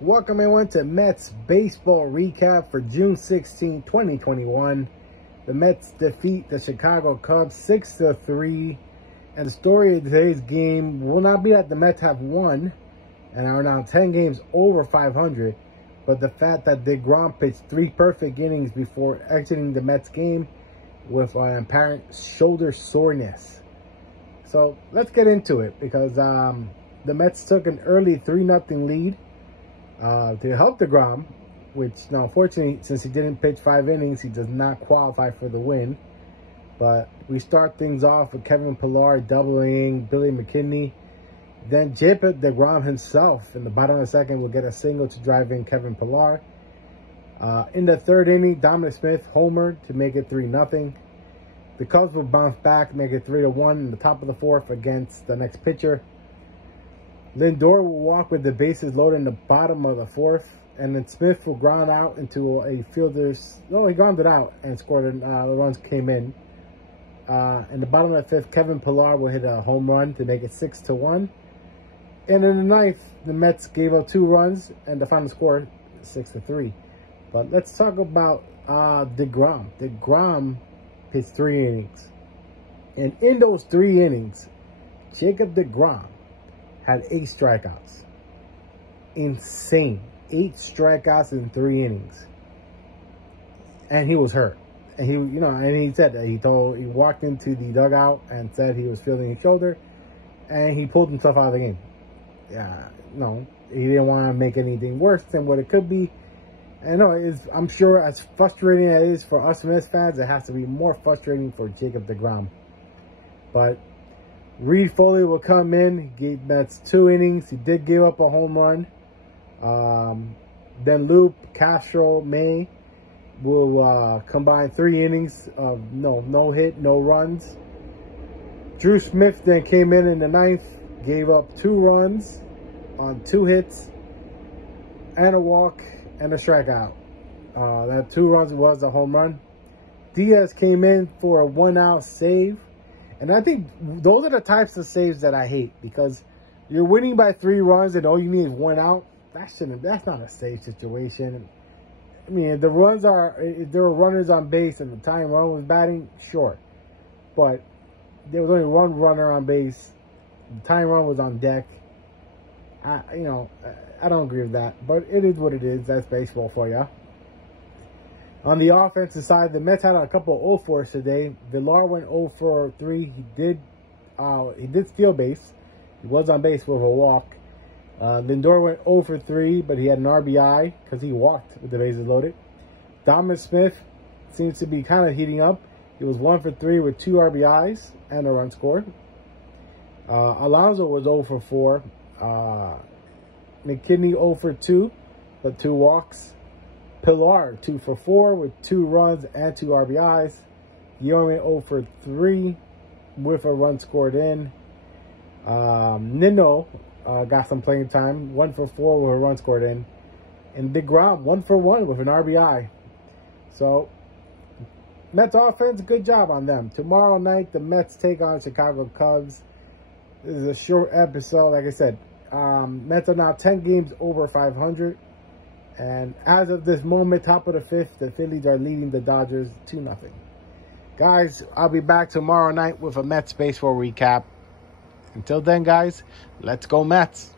Welcome everyone to Mets baseball recap for June 16, 2021. The Mets defeat the Chicago Cubs 6-3. And the story of today's game will not be that the Mets have won and are now 10 games over 500, but the fact that DeGrom pitched 3 perfect innings before exiting the Mets game with an apparent shoulder soreness. So let's get into it because the Mets took an early 3-0 lead to help DeGrom, which now unfortunately, since he didn't pitch 5 innings, he does not qualify for the win. But we start things off with Kevin Pillar doubling Billy McKinney. Then Jacob DeGrom himself in the bottom of the second will get a single to drive in Kevin Pillar. In the 3rd inning, Dominic Smith homered to make it 3-0. The Cubs will bounce back, make it 3-1 in the top of the 4th against the next pitcher. Lindor will walk with the bases loaded in the bottom of the 4th, and then Smith will ground out into a fielder's. No, he grounded out and scored, and the runs came in. In the bottom of the 5th, Kevin Pillar will hit a home run to make it 6-1. And in the 9th, the Mets gave up 2 runs, and the final score 6-3. But let's talk about DeGrom. DeGrom pitched 3 innings, and in those 3 innings, Jacob DeGrom had 8 strikeouts. Insane. 8 strikeouts in 3 innings. And he was hurt. And he said that he walked into the dugout and said he was feeling his shoulder, and he pulled himself out of the game. Yeah, no, he didn't want to make anything worse than what it could be. And no, I'm sure as frustrating as it is for us Mets fans, it has to be more frustrating for Jacob DeGrom. But Reed Foley will come in, gave Mets 2 innings. He did give up a home run. Then Loop, Castro, May will combine 3 innings of no hit, no runs. Drew Smith then came in the 9th, gave up 2 runs on 2 hits and a walk and a strikeout. That 2 runs was a home run. Diaz came in for a 1-out save. And I think those are the types of saves that I hate, because you're winning by 3 runs and all you need is 1 out. That's not a safe situation. I mean, if there were runners on base and the tying run was batting, sure. But there was only 1 runner on base. The tying run was on deck. I don't agree with that. But it is what it is. That's baseball for you. On the offensive side, the Mets had a couple of 0-4s today. Villar went 0-for-3. He did steal base. He was on base with a walk. Lindor went 0-for-3, but he had an RBI because he walked with the bases loaded. Dominic Smith seems to be kind of heating up. He was 1-for-3 with 2 RBIs and a run scored. Alonso was 0-for-4. McKinney 0-for-2, but 2 walks. Pillar 2-for-4 with 2 runs and 2 RBIs. Guillorme 0-for-3 with a run scored in. Nino got some playing time, 1-for-4 with a run scored in. And DeGrom 1-for-1 with an RBI. So Mets offense, good job on them. Tomorrow night, the Mets take on Chicago Cubs. This is a short episode. Like I said, Mets are now 10 games over 500. And as of this moment, top of the 5th, the Phillies are leading the Dodgers 2-0. Guys, I'll be back tomorrow night with a Mets baseball recap. Until then, guys, let's go Mets.